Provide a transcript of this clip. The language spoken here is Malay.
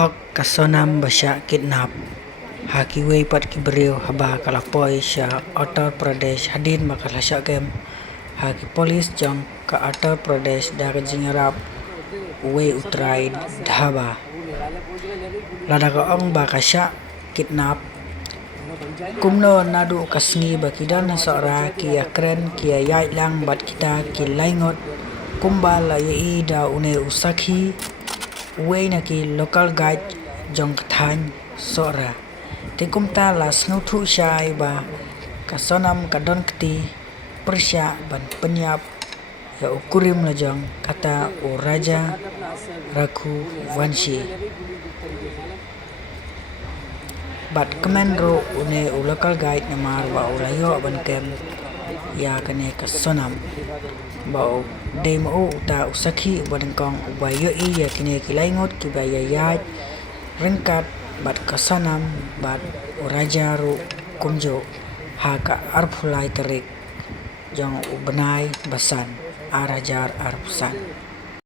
Thok ka Sonam basya Kitnap. Hakiway pat kibriw haba kalapoy Shah Uttar Pradesh hadin makalasya kem. Haki polis jong ka Uttar Pradesh daga jingarap uwe utrai dhaba. Lada ka ong bakasya Kitnap. Kumno nadu kasngi bakidan Sohra kia kren kia Iaid lang bat kita ki laingot kumbal la Iohi da une usakhi uwe na ki local guide jong kathany Sohra. Te kumta la snuthu Shah ba ka Sonam ka don kti persya ban Pyniap ya ukurim la jong kata o raja raku vanshi. Bat kemen ro une u local guide namar ba ulayo ban kem ya kane ka Sonam ba demo uta usakhi ban kong ba Iohi ya kine kilaingot ki ba Iaid ringkat bat ka Sonam bat u raja ro kumjo ha ka arphulai terik jong u benai basan arajar arpusan.